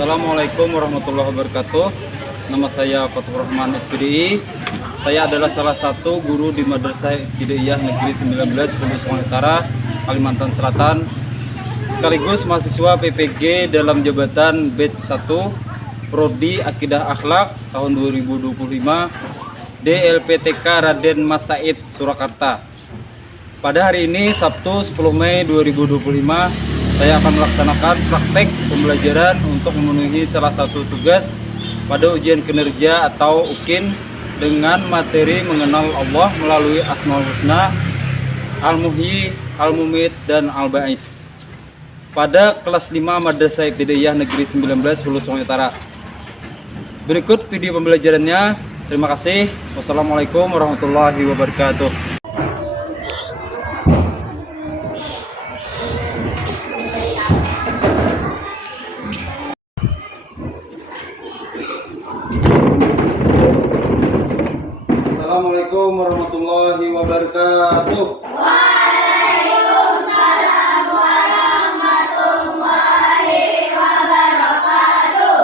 Assalamualaikum warahmatullahi wabarakatuh. Nama saya Fathur Rahman SPDI. Saya adalah salah satu guru di Madrasah Ibtidaiyah Negeri 19 Hulu Sungai Utara, Kalimantan Selatan. Sekaligus mahasiswa PPG dalam jabatan batch 1 Prodi Akidah Akhlak tahun 2025 DLPTK Raden Mas Said Surakarta. Pada hari ini Sabtu 10 Mei 2025 saya akan melaksanakan praktek pembelajaran untuk memenuhi salah satu tugas pada ujian kinerja atau UKIN dengan materi mengenal Allah melalui Asmaul Husna, Al-Muhyi, Al-Mumit, dan Al-Ba'is pada kelas 5 Madrasah Ibtidaiyah Negeri 19 Hulu Sungai Utara. Berikut video pembelajarannya. Terima kasih. Wassalamualaikum warahmatullahi wabarakatuh. Assalamualaikum warahmatullahi wabarakatuh. Waalaikumsalam warahmatullahi wabarakatuh.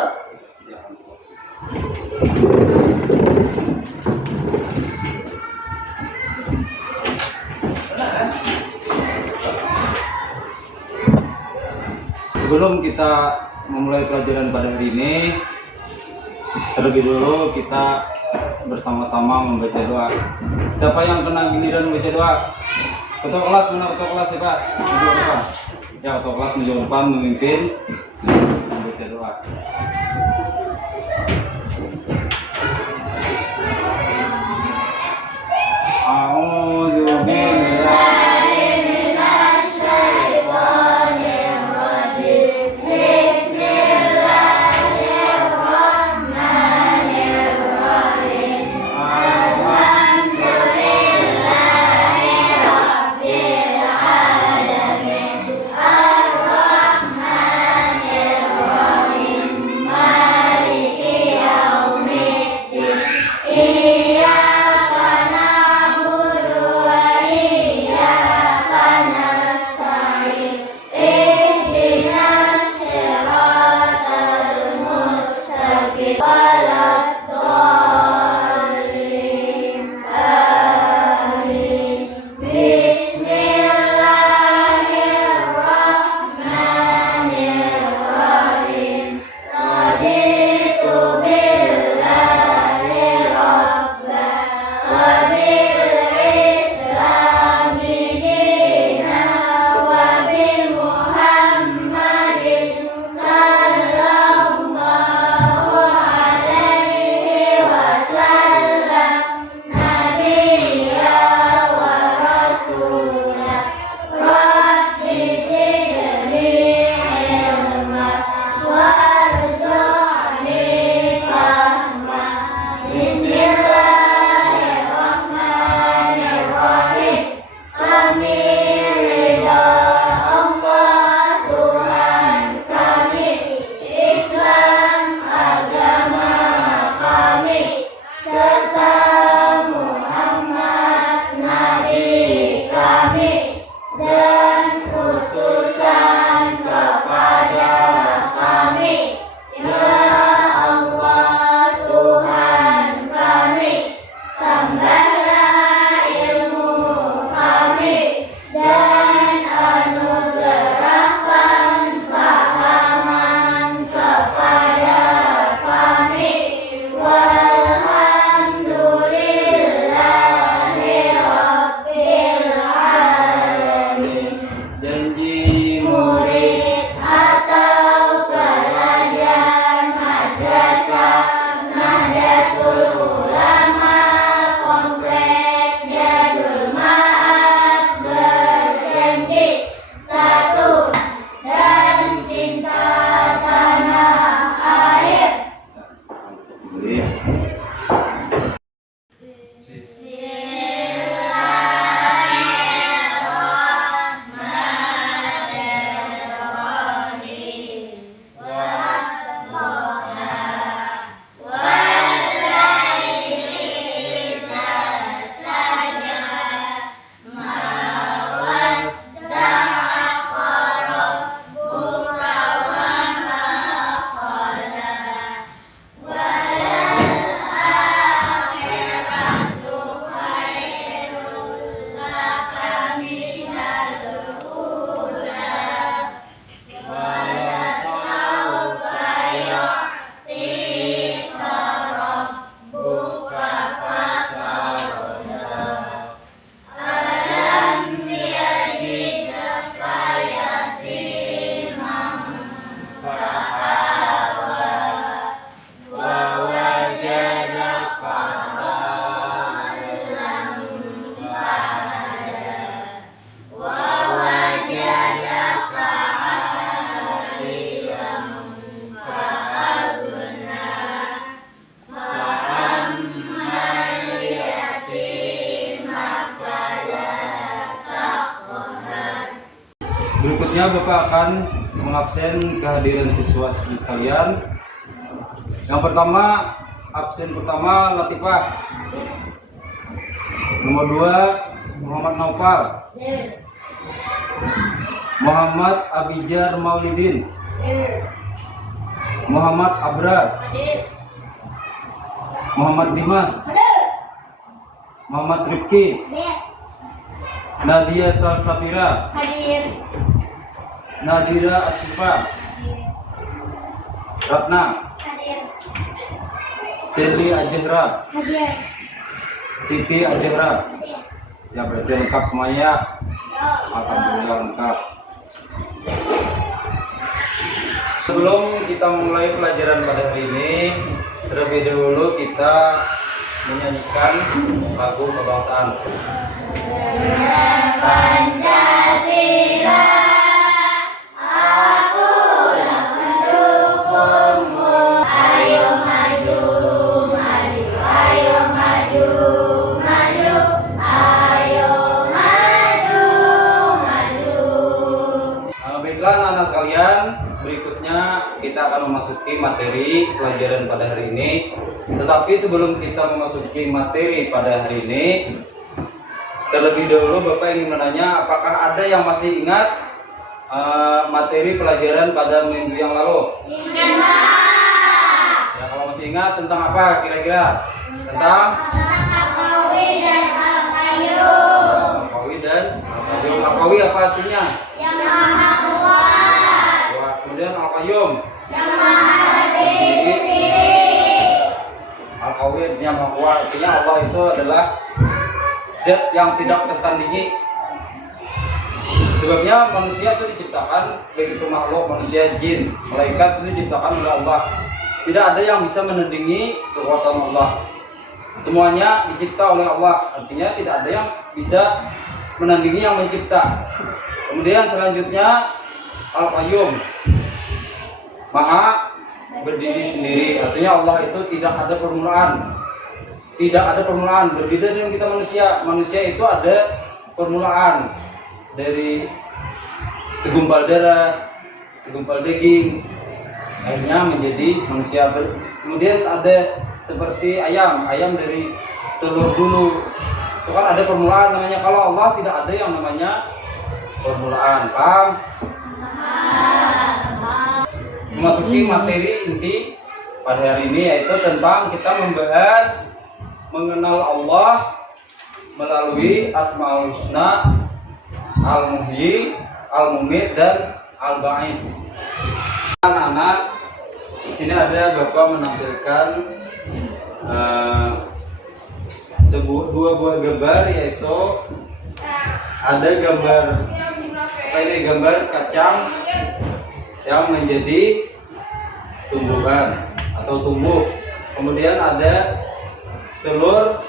Sebelum kita memulai pelajaran pada hari ini, terlebih dulu kita bersama-sama membaca doa. Siapa yang kena giliran membaca doa? Ketua kelas, mana ketua kelas ya Pak? Maju depan. Ya, ketua kelas maju depan memimpin membaca doa. A'udzu billahi minasy syaithanir rajim. Bismillahirrahmanirrahim. Alhamdulillahi rabbil alamin. Ar-Rahmanir Rahim. Maliki yaumiddin. Iyyaka na'budu Berikutnya Bapak akan mengabsen kehadiran siswa kalian. Yang pertama, absen pertama Latifah. Nomor 2 Muhammad Naufal. Muhammad Abijar Maulidin. Muhammad Abrar. Muhammad Dimas. Muhammad Rifki. Nadia Salsafira. Nadira Asyifa. Ratna. Selly Ajehra. Siti Ajehra. Ya berarti lengkap semuanya. Alhamdulillah lengkap. Sebelum kita mulai pelajaran pada hari ini, terlebih dahulu kita menyanyikan lagu kebangsaan. Pancasila, akulah pendukungmu. Ayo maju, maju, ayo maju, maju, ayo maju, maju. Baiklah anak-anak sekalian, berikutnya kita akan memasuki materi pelajaran pada hari ini. Tetapi sebelum kita memasuki materi pada hari ini, terlebih dahulu Bapak ingin menanya, apakah ada yang masih ingat materi pelajaran pada minggu yang lalu? Ya, kalau masih ingat tentang apa kira-kira? Tentang Al-Qawi dan Al-Qayyum. Al-Qawi dan Al-Qayyum. Al-Qawi apa artinya? Yang Maha Kuat, Wah, kemudian Al-Qayyum. yang Maha berdiri sendiri. Al-Qawi artinya Maha Kuat. Artinya Allah itu adalah zat yang tidak tertandingi. Sebabnya manusia itu diciptakan, baik itu makhluk manusia, jin, malaikat itu diciptakan oleh Allah. Tidak ada yang bisa menandingi kekuasaan Allah. Semuanya dicipta oleh Allah. Artinya tidak ada yang bisa menandingi yang mencipta. Kemudian selanjutnya Al-Qayyum, Maha berdiri sendiri. Artinya Allah itu tidak ada permulaan. Tidak ada permulaan. Berbeda dengan kita manusia. Manusia itu ada permulaan dari segumpal darah, segumpal daging, akhirnya menjadi manusia. Kemudian ada seperti ayam dari telur dulu. Itu kan ada permulaan namanya. Kalau Allah tidak ada yang namanya permulaan. Paham? Memasuki materi inti pada hari ini yaitu tentang kita membahas mengenal Allah melalui Asmaul Husna, Al-Muhyi, Al-Mumit dan Al-Ba'is. Anak-anak, di sini ada Bapak menampilkan dua buah gambar, yaitu ada gambar apa ini, gambar kacang yang menjadi tumbuhan atau tumbuh. Kemudian ada telur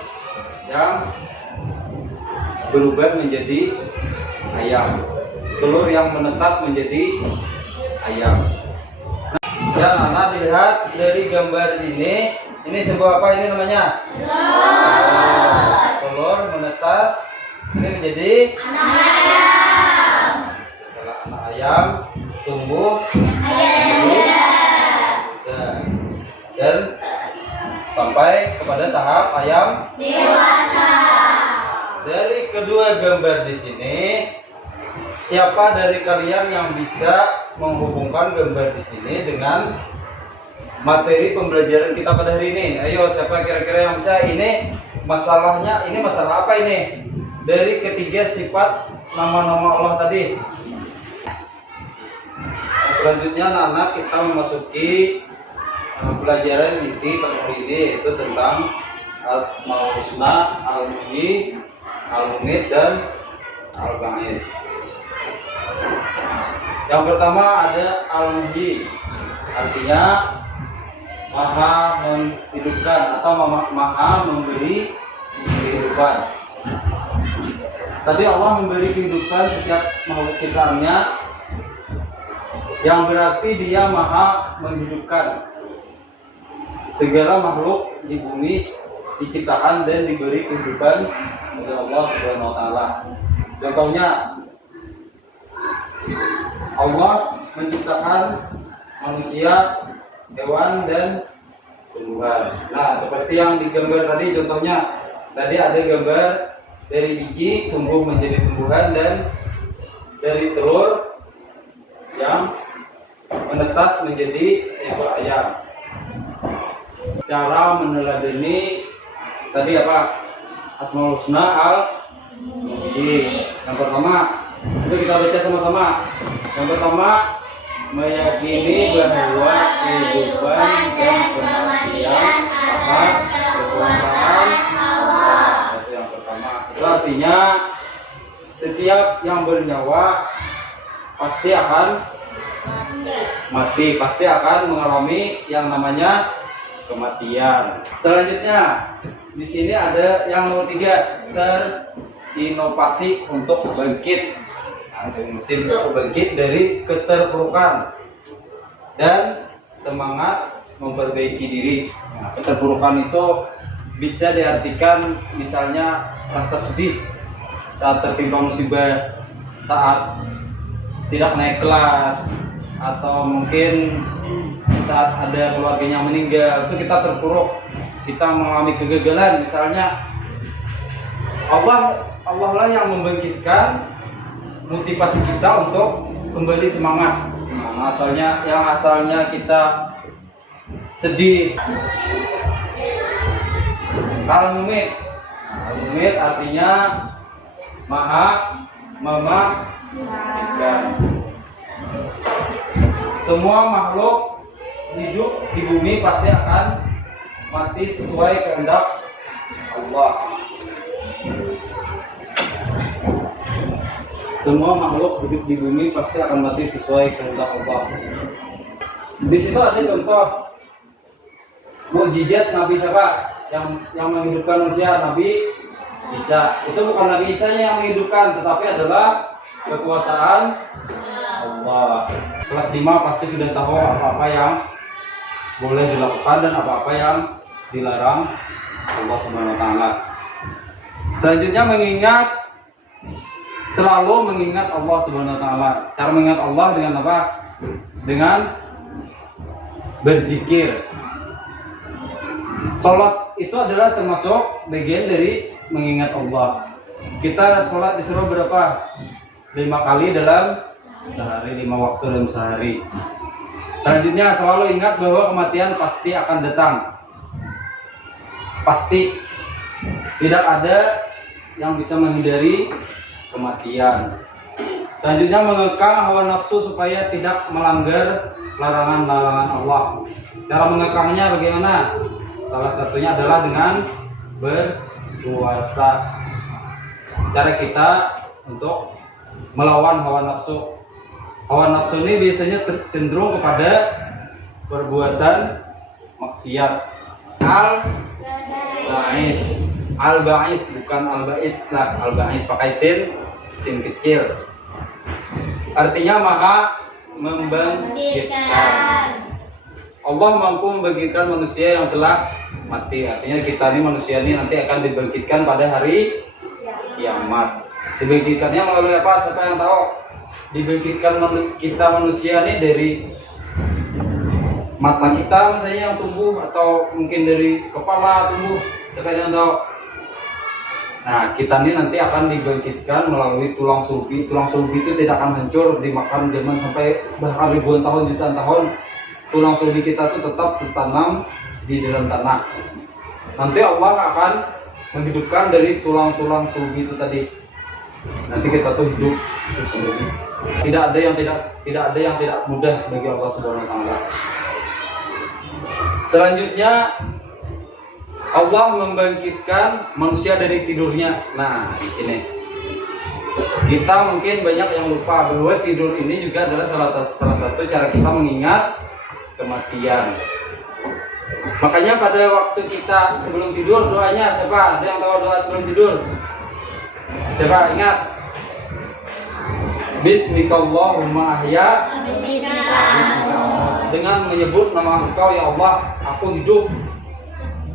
yang berubah menjadi ayam, telur yang menetas menjadi ayam. Ya, anak dilihat dari gambar ini sebuah apa ini namanya? Telur menetas ini menjadi Anak ayam. setelah anak ayam tumbuh dan sampai kepada tahap ayam Dewasa. Dari kedua gambar di sini, siapa dari kalian yang bisa menghubungkan gambar di sini dengan materi pembelajaran kita pada hari ini? Ayo, siapa kira-kira yang bisa? Ini masalahnya, ini masalah apa ini? Dari ketiga sifat nama-nama Allah tadi. Selanjutnya anak-anak kita memasuki pelajaran inti pada hari ini, yaitu tentang Asmaul Husna, Al-Muhyi, Al-Mumit dan Al-Ba'is. Yang pertama ada Al-Muhyi, artinya Maha menghidupkan atau Maha memberi kehidupan. Tadi Allah memberi kehidupan setiap makhluk ciptaannya, yang berarti Dia Maha menghidupkan. Segala makhluk di bumi diciptakan dan diberi kehidupan oleh Allah Subhanahu wa taala. Contohnya Allah menciptakan manusia, hewan, dan tumbuhan. Nah, seperti yang digambar tadi, contohnya tadi ada gambar dari biji tumbuh menjadi tumbuhan dan dari telur yang menetas menjadi seekor ayam. Cara meneladani tadi apa? Asmaul Husna al-Husna. Yang pertama, itu kita baca sama-sama. Yang pertama, meyakini bahwa kehidupan dan kematian atas kekuasaan Allah. Itu yang pertama. Itu artinya setiap yang bernyawa pasti akan mati, pasti akan mengalami yang namanya kematian. Selanjutnya, di sini ada yang nomor 3, terinovasi untuk bangkit. Ada mesin untuk bangkit dari keterpurukan dan semangat memperbaiki diri. Nah, keterpurukan itu bisa diartikan misalnya rasa sedih saat tertimpa musibah, saat tidak naik kelas, atau mungkin saat ada keluarganya yang meninggal, itu kita terpuruk, kita mengalami kegagalan. Misalnya Allah lah yang membangkitkan motivasi kita untuk kembali semangat. Nah, asalnya kita sedih. Al-Mumit artinya maha mematikan. Semua makhluk hidup di bumi pasti akan mati sesuai kehendak Allah. Semua makhluk hidup di bumi pasti akan mati sesuai kehendak Allah. Di situ ada contoh mukjizat Nabi siapa yang menghidupkan manusia? Nabi Isa. Itu bukan Nabi Isa yang menghidupkan, tetapi adalah kekuasaan Allah. Kelas 5 pasti sudah tahu apa-apa yang boleh dilakukan dan apa-apa yang dilarang Allah Subhanahu wa taala. Selanjutnya selalu mengingat Allah Subhanahu wa taala. Cara mengingat Allah dengan apa? Dengan berzikir. Salat itu adalah termasuk bagian dari mengingat Allah. Kita salat disuruh berapa? 5 kali dalam sehari, 5 waktu dalam sehari. Selanjutnya selalu ingat bahwa kematian pasti akan datang. Pasti. Tidak ada yang bisa menghindari kematian. Selanjutnya mengekang hawa nafsu supaya tidak melanggar larangan-larangan Allah. Cara mengekangnya bagaimana? Salah satunya adalah dengan berpuasa. Cara kita untuk melawan hawa nafsu. Hawa nafsu ini biasanya cenderung kepada perbuatan maksiat. Al-Ba'is bukan Al-Ba'id lah. Al-Ba'id pakai sin kecil. Artinya maha membangkitkan. Allah mampu membangkitkan manusia yang telah mati. Artinya kita ini manusia ini nanti akan dibangkitkan pada hari kiamat. Dibangkitkannya melalui apa? Siapa yang tahu? Dibangkitkan kita manusia ini dari mata kita misalnya yang tumbuh, atau mungkin dari kepala tumbuh. Siapa yang tahu? Nah, kita ini nanti akan dibangkitkan melalui tulang sulbi. Tulang sulbi itu tidak akan hancur dimakan zaman sampai bahkan ribuan tahun, jutaan tahun. Tulang sulbi kita itu tetap tertanam di dalam tanah. Nanti Allah akan menghidupkan dari tulang-tulang sulbi itu tadi. Nanti kita tuh hidup kembali. Tidak ada yang tidak mudah bagi Allah Subhanahu wa taala. Selanjutnya Allah membangkitkan manusia dari tidurnya. Nah, di sini kita mungkin banyak yang lupa bahwa tidur ini juga adalah salah satu cara kita mengingat kematian. Makanya pada waktu kita sebelum tidur doanya siapa? Ada yang tahu doa sebelum tidur? Siapa ingat? Bismikallahumma ahya. Dengan menyebut nama Engkau ya Allah, aku hidup.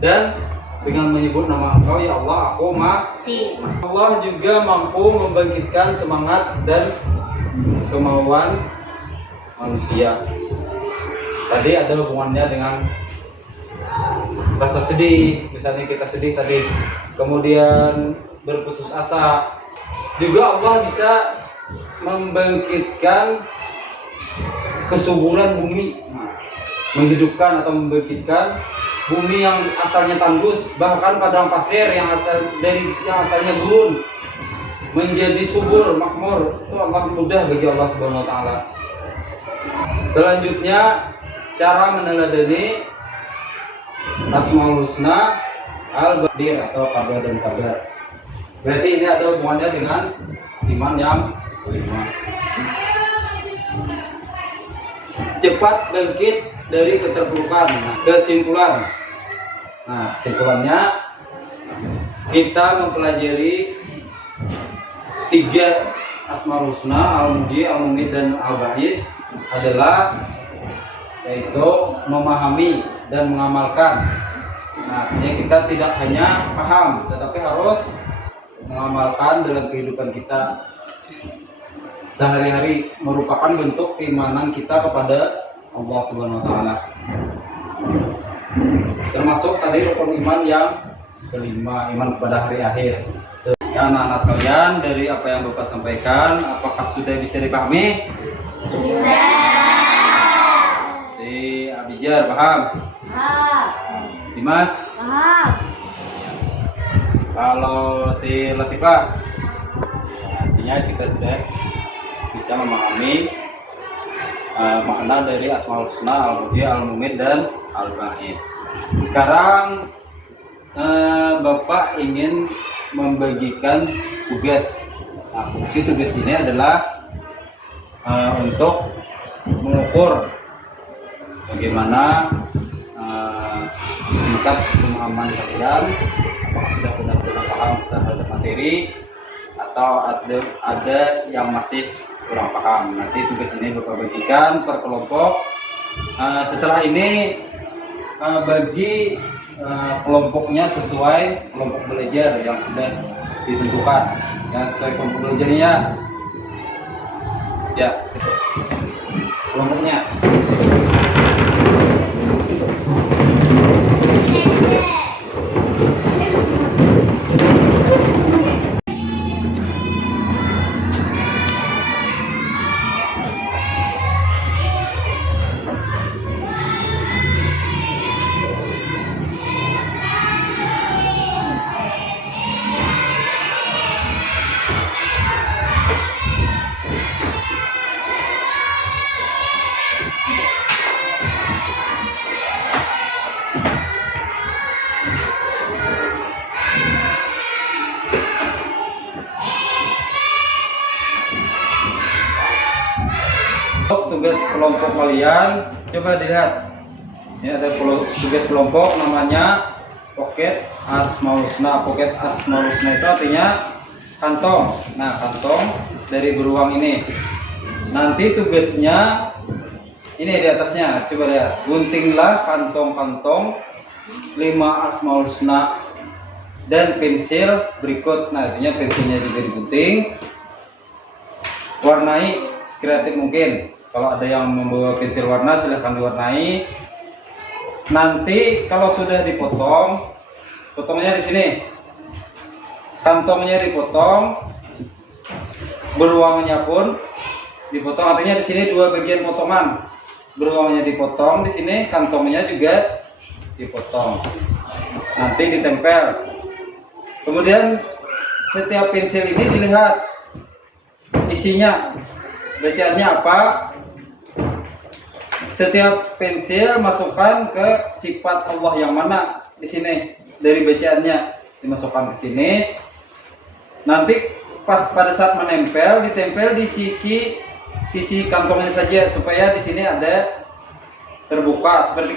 Dan dengan menyebut nama Engkau ya Allah, aku mati. Allah juga mampu membangkitkan semangat dan kemauan manusia. Tadi ada hubungannya dengan rasa sedih, misalnya kita sedih tadi, kemudian berputus asa. Juga Allah bisa membangkitkan kesuburan bumi, menghidupkan atau membangkitkan bumi yang asalnya tandus, bahkan padang pasir yang asalnya gurun menjadi subur, makmur. Itu amat mudah bagi Allah Subhanahu wa taala. Selanjutnya, cara meneladani Asmaul Husna Al-Qadir atau Qadar dan Qadar. Berarti ini ada hubungannya dengan iman yang kelima. Cepat bangkit dari keterpurukan. Kesimpulan. Nah, kesimpulannya kita mempelajari 3 Asmaul Husna, Al-Muhyi, Al-Mumit, dan Al-Ba'is adalah yaitu memahami dan mengamalkan. Nah, artinya kita tidak hanya paham, tetapi harus mengamalkan dalam kehidupan kita sehari-hari, merupakan bentuk keimanan kita kepada Allah Subhanahu wa taala. Termasuk tadi rukun iman yang kelima, iman kepada hari akhir. Ya, anak-anak sekalian, dari apa yang Bapak sampaikan, apakah sudah bisa dipahami? Bisa. Si Abijar paham? Paham. Dimas? Paham. Kalau si Latifah? Ya, artinya kita sudah bisa memahami makna dari Asmaul Husna, Al-Muhyi, Al-Mumit, dan Al-Ba'is. Sekarang Bapak ingin membagikan tugas. Nah, fungsi tugas ini adalah untuk mengukur bagaimana tingkat pemahaman kalian, apakah sudah benar-benar paham terhadap materi atau ada yang masih kurang paham. Nanti tugas ini Bapak bagikan per kelompok. Setelah ini bagi kelompoknya sesuai kelompok belajar yang sudah ditentukan, yang sesuai kelompok belajarnya. Ya, kelompoknya. Tugas kelompok kalian, coba dilihat. Ini ada tugas kelompok namanya Pocket Asmaul Husna. Pocket Asmaul Husna itu artinya kantong. Nah, kantong dari beruang ini. Nanti tugasnya ini di atasnya. Coba lihat. Guntinglah kantong-kantong 5 Asmaul Husna dan pensil berikut. Nah, artinya pensilnya juga digunting. Warnai sekreatif mungkin. Kalau ada yang membawa pensil warna, silahkan diwarnai. Nanti kalau sudah dipotong, potongnya di sini. Kantongnya dipotong, beruangnya pun dipotong. Artinya di sini 2 bagian potongan. Beruangnya dipotong di sini, kantongnya juga dipotong. Nanti ditempel. Kemudian setiap pensil ini dilihat isinya, bacaannya apa. Setiap pensil masukkan ke sifat Allah yang mana di sini, dari bacaannya dimasukkan ke sini. Nanti pas pada saat menempel, ditempel di sisi kantongnya saja, supaya di sini ada terbuka seperti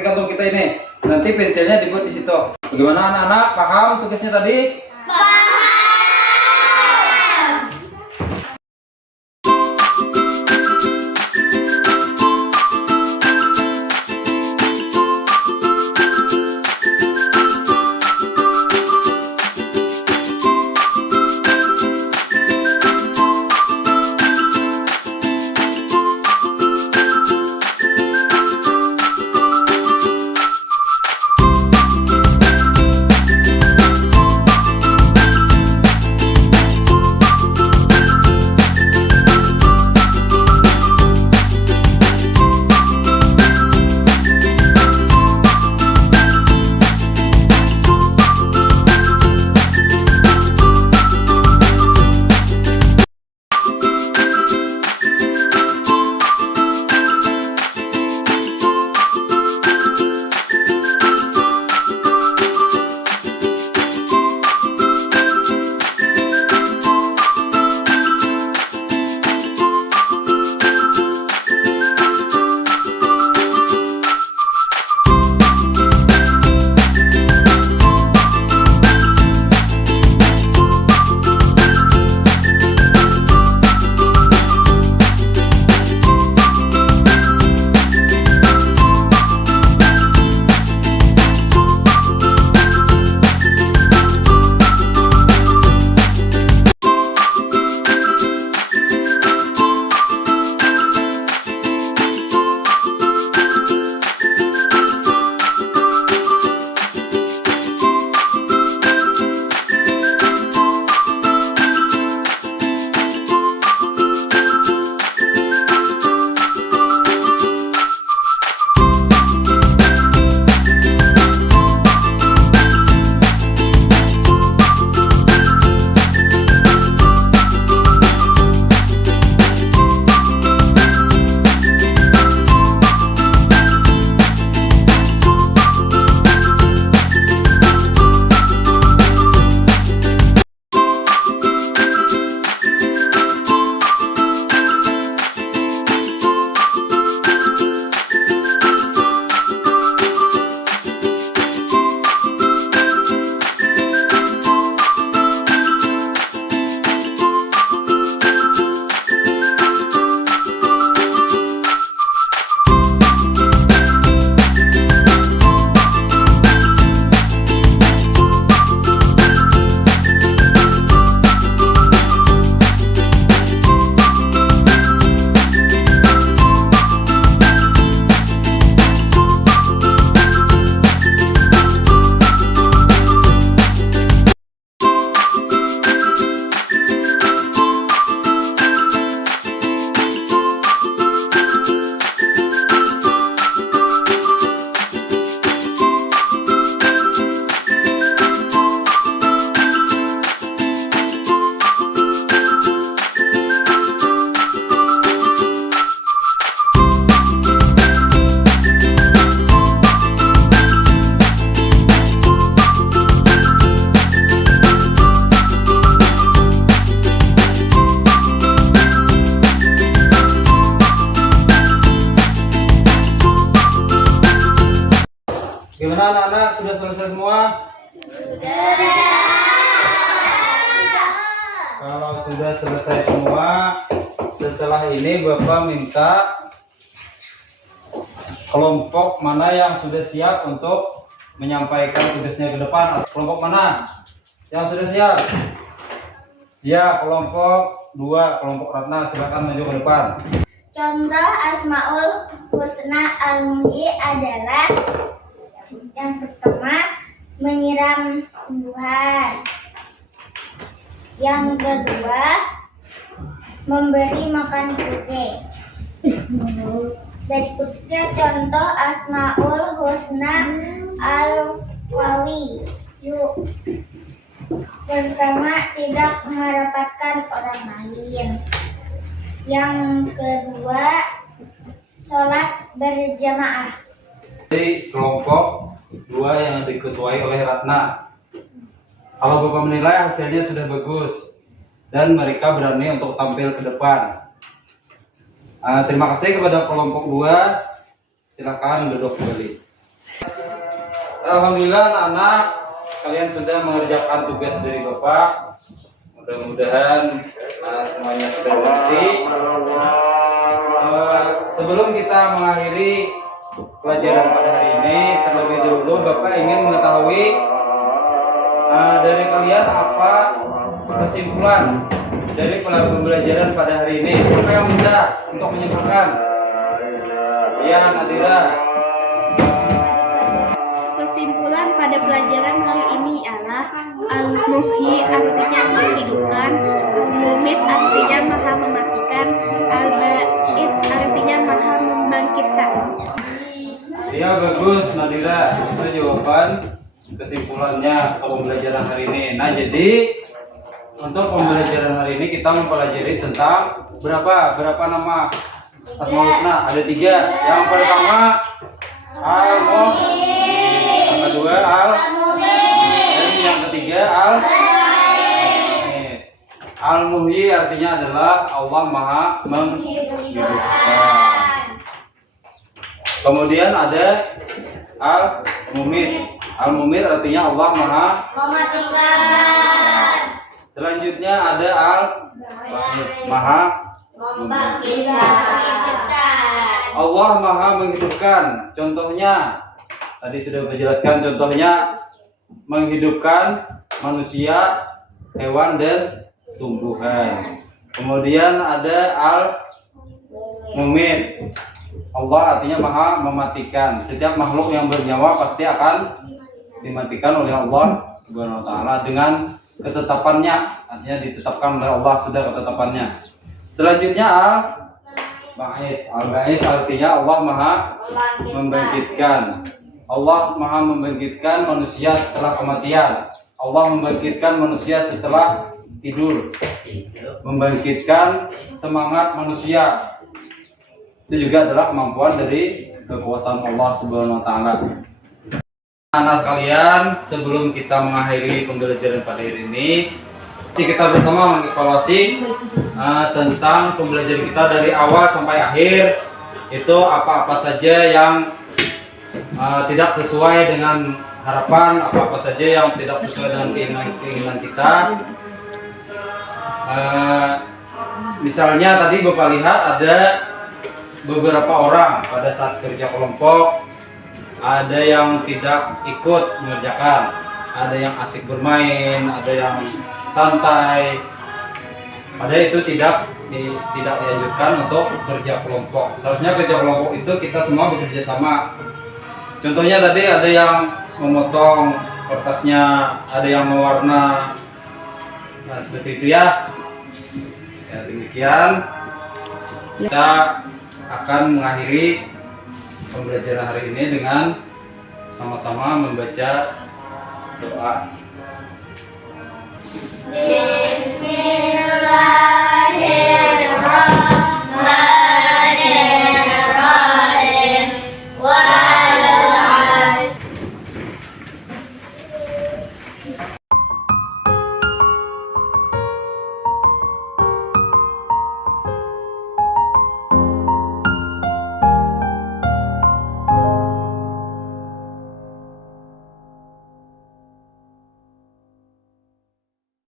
kantong kita ini. Nanti pensilnya dibuat di situ. Bagaimana anak-anak, paham tugasnya tadi? selesai semua? Kalau sudah selesai semua, setelah ini Bapak minta kelompok mana yang sudah siap untuk menyampaikan tugasnya ke depan. Kelompok mana yang sudah siap? Ya, kelompok 2, kelompok Ratna, silakan maju ke depan. Contoh Asmaul Husna Al-Muhyi adalah yang pertama menyiram tumbuhan. Yang kedua memberi makan kucing. Berikutnya contoh Asmaul Husna Al-Qawi. Yuk. Pertama, tidak merepotkan orang lain. Yang kedua, sholat berjamaah. Jadi kelompok 2 yang diketuai oleh Ratna. Kalau Bapak menilai hasilnya sudah bagus dan mereka berani untuk tampil ke depan. Terima kasih kepada kelompok 2. Silakan duduk kembali. Alhamdulillah anak-anak, kalian sudah mengerjakan tugas dari Bapak. Mudah-mudahan semuanya sudah mengerti. Sebelum kita mengakhiri pelajaran pada hari ini, terlebih dahulu Bapak ingin mengetahui dari kalian apa kesimpulan dari pembelajaran pada hari ini. Siapa yang bisa untuk menyimpulkan? Ya, Nadira. Kesimpulan pada pelajaran kali ini adalah Al-Muhyi artinya menghidupkan, Al-Mumit artinya maha mematikan, Al-Ba'its artinya maha membangkitkan. Ya, bagus Nadira. Itu jawaban kesimpulannya atau pembelajaran hari ini. Nah, jadi untuk pembelajaran hari ini kita mempelajari tentang berapa nama Asmaul Husna? Ada 3. Yang pertama Al-Muhyi, yang kedua dan yang ketiga Al-Muhyi artinya adalah Allah Maha menghidupkan. Kemudian ada Al-Mumit. Al-Mumit artinya Allah Maha Mematikan. Selanjutnya ada Maha Membangkitkan. Allah Maha menghidupkan. Contohnya tadi sudah dijelaskan, contohnya menghidupkan manusia, hewan dan tumbuhan. Kemudian ada Al-Mumit. Allah artinya maha mematikan. Setiap makhluk yang bernyawa pasti akan dimatikan oleh Allah Subhanahu wa taala dengan ketetapannya. Artinya ditetapkan oleh Allah sudah ketetapannya. Selanjutnya Al-Ba'its. Al-Ba'its artinya Allah maha membangkitkan. Allah maha membangkitkan manusia setelah kematian. Allah membangkitkan manusia setelah tidur. Membangkitkan semangat manusia. Itu juga adalah kemampuan dari kekuasaan Allah Subhanahu wa taala. Anak sekalian, sebelum kita mengakhiri pembelajaran pada hari ini, kita bersama mengevaluasi tentang pembelajaran kita dari awal sampai akhir. Itu apa-apa saja yang tidak sesuai dengan harapan, apa-apa saja yang tidak sesuai dengan keinginan kita. Misalnya tadi Bapak lihat ada beberapa orang pada saat kerja kelompok, ada yang tidak ikut mengerjakan, ada yang asik bermain, ada yang santai. Padahal itu tidak dianjurkan untuk kerja kelompok. Seharusnya kerja kelompok itu kita semua bekerja sama. Contohnya tadi ada yang memotong kertasnya, ada yang mewarna. Nah, seperti itu ya. Ya, demikian kita akan mengakhiri pembelajaran hari ini dengan sama-sama membaca doa. Bismillah.